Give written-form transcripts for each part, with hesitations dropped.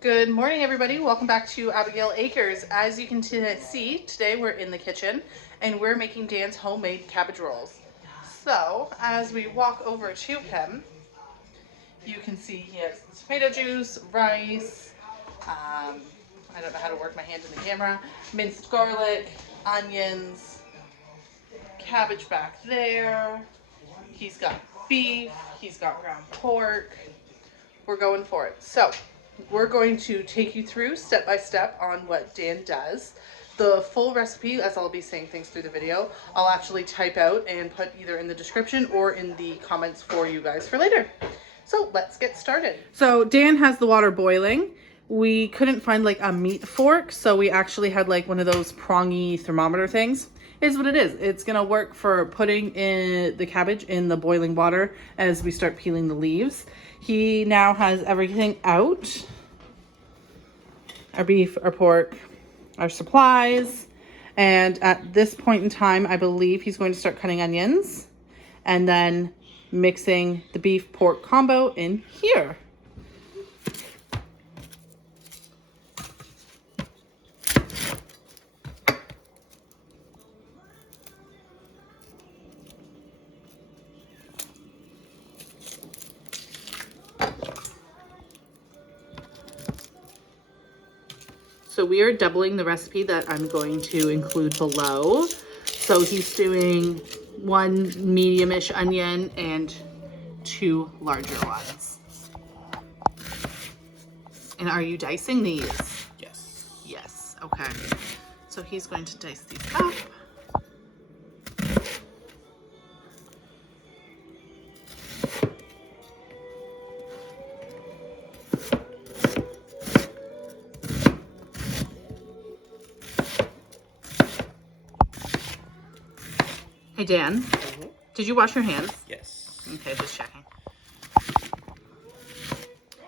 Good morning, everybody. Welcome back to Abigail Acres. As you can see, today we're in the kitchen and we're making Dan's homemade cabbage rolls. So, as we walk over to him, you can see he has tomato juice, rice, I don't know how to work my hand in the camera, minced garlic, onions, cabbage back there. He's got beef, he's got ground pork. We're going for it. So, we're going to take you through step by step on what Dan does. The full recipe, as I'll be saying things through the video, I'll actually type out and put either in the description or in the comments for you guys for later. So let's get started. So Dan has the water boiling. We couldn't find like a meat fork, so we actually had like one of those prongy thermometer things. Is what it is. It's gonna work for putting in the cabbage in the boiling water as we start peeling the leaves. He now has everything out. Our beef, our pork, our supplies. And at this point in time, I believe he's going to start cutting onions and then mixing the beef pork combo in here. So we are doubling the recipe that I'm going to include below. So he's doing 1 medium-ish onion and 2 larger ones. And are you dicing these? Yes. Yes, okay. So he's going to dice these up. Hey Dan, did you wash your hands? Yes. Okay, just checking.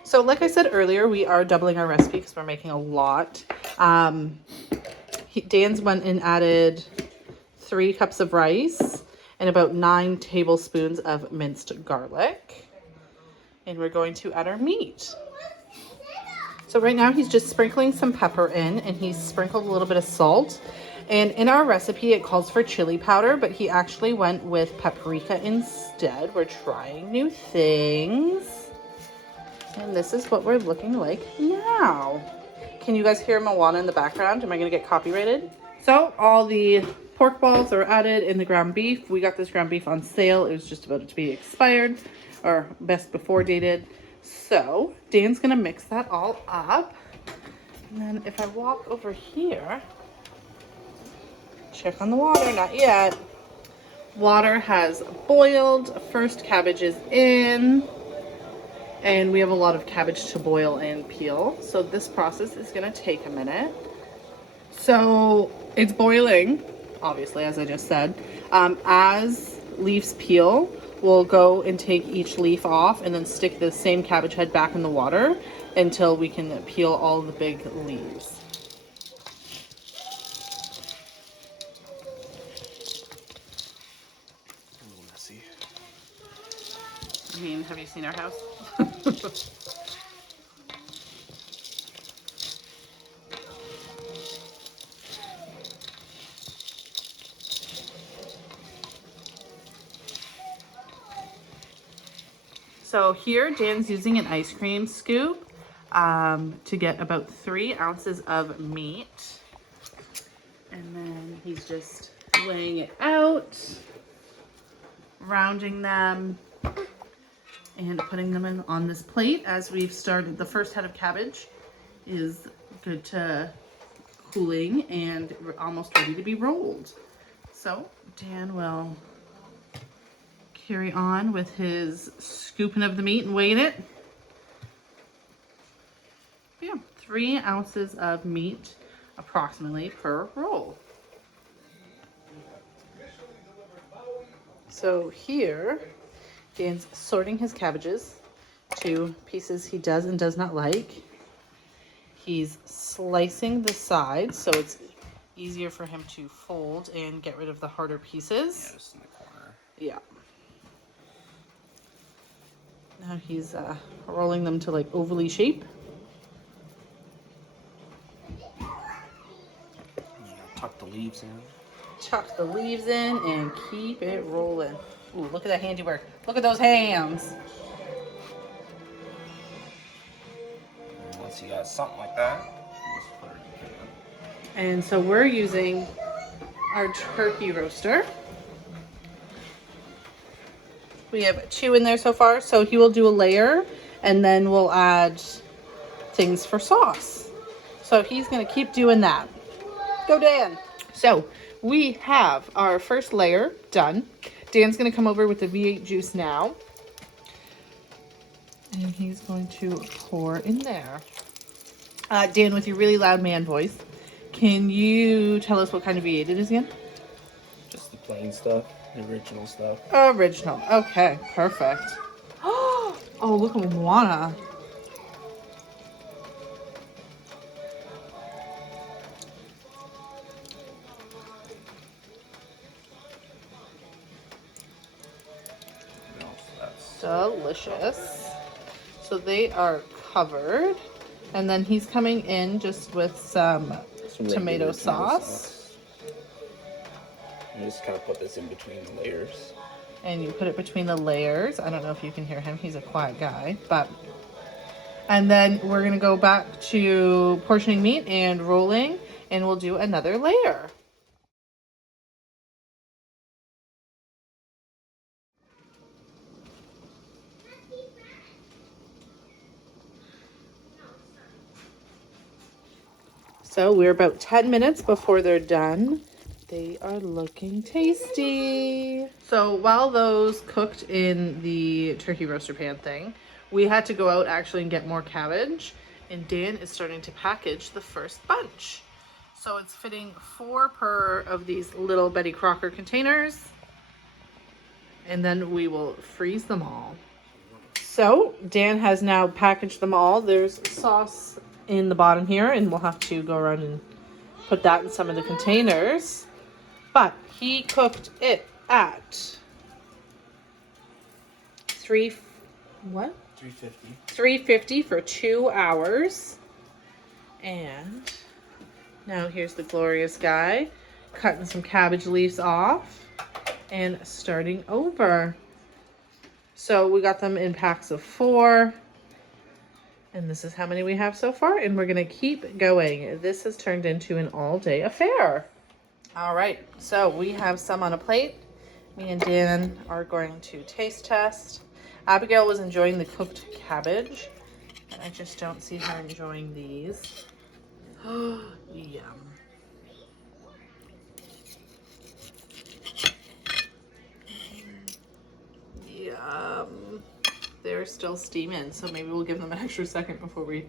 So like I said earlier, we are doubling our recipe because we're making a lot. Dan's went and added 3 cups of rice and about 9 tablespoons of minced garlic. And we're going to add our meat. So right now he's just sprinkling some pepper in, and he's sprinkled a little bit of salt. And in our recipe, it calls for chili powder, but he actually went with paprika instead. We're trying new things. And this is what we're looking like now. Can you guys hear Moana in the background? Am I going to get copyrighted? So all the pork balls are added in the ground beef. We got this ground beef on sale. It was just about to be expired, or best before dated. So Dan's going to mix that all up. And then if I walk over here, check on the water, not yet. Water has boiled. First cabbage is in. And we have a lot of cabbage to boil and peel. So this process is going to take a minute. So it's boiling, obviously, as I just said. As leaves peel, we'll go and take each leaf off and then stick the same cabbage head back in the water until we can peel all the big leaves. A little messy. I mean, have you seen our house? So here, Dan's using an ice cream scoop to get about 3 ounces of meat. And then he's just laying it out, rounding them, and putting them in on this plate. As we've started, the first head of cabbage is good to cooling and we're almost ready to be rolled. So Dan will carry on with his scooping of the meat and weighing it. Yeah, 3 ounces of meat approximately per roll. So here, Dan's sorting his cabbages to pieces he does and does not like. He's slicing the sides so it's easier for him to fold and get rid of the harder pieces. Yeah, just in the corner. Yeah. Now he's rolling them to like ovally shape. tuck the leaves in. Chuck the leaves in and keep it rolling. Ooh, look at that handiwork. Look at those hams. And once you got something like that, you just put it in the pan. And so we're using our turkey roaster. We have 2 in there so far, so he will do a layer and then we'll add things for sauce. So he's gonna keep doing that. Go Dan. So we have our first layer done. Dan's gonna come over with the V8 juice now. And he's going to pour in there. Dan, with your really loud man voice, can you tell us what kind of V8 it is again? Just the plain stuff, the original stuff. Original. Okay, perfect. Oh, look at Moana. No, that's Delicious. So they are covered. And then he's coming in just with some tomato sauce. You just kind of put this in between the layers. And you put it between the layers. I don't know if you can hear him. He's a quiet guy. And then we're going to go back to portioning meat and rolling. And we'll do another layer. So we're about 10 minutes before they're done. They are looking tasty. So while those cooked in the turkey roaster pan thing, we had to go out actually and get more cabbage. And Dan is starting to package the first bunch. So it's fitting 4 per of these little Betty Crocker containers. And then we will freeze them all. So Dan has now packaged them all. There's sauce in the bottom here, and we'll have to go around and put that in some of the containers. But he cooked it at 350 for 2 hours. And now here's the glorious guy cutting some cabbage leaves off and starting over. So we got them in packs of 4. And this is how many we have so far. And we're going to keep going. This has turned into an all-day affair. All right. So we have some on a plate. Me and Dan are going to taste test. Abigail was enjoying the cooked cabbage. I just don't see her enjoying these. Yum. Yum. They're still steaming, so maybe we'll give them an extra second before we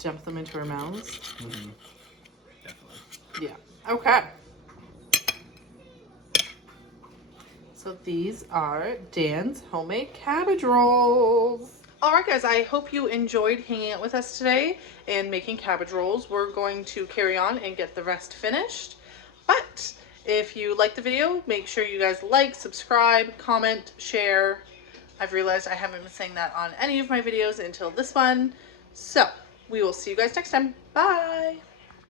dump them into our mouths. Mm-hmm. Definitely. Yeah. Okay. So these are Dan's homemade cabbage rolls. All right, guys, I hope you enjoyed hanging out with us today and making cabbage rolls. We're going to carry on and get the rest finished. But if you like the video, make sure you guys like, subscribe, comment, share. I've realized I haven't been saying that on any of my videos until this one. So we will see you guys next time. Bye.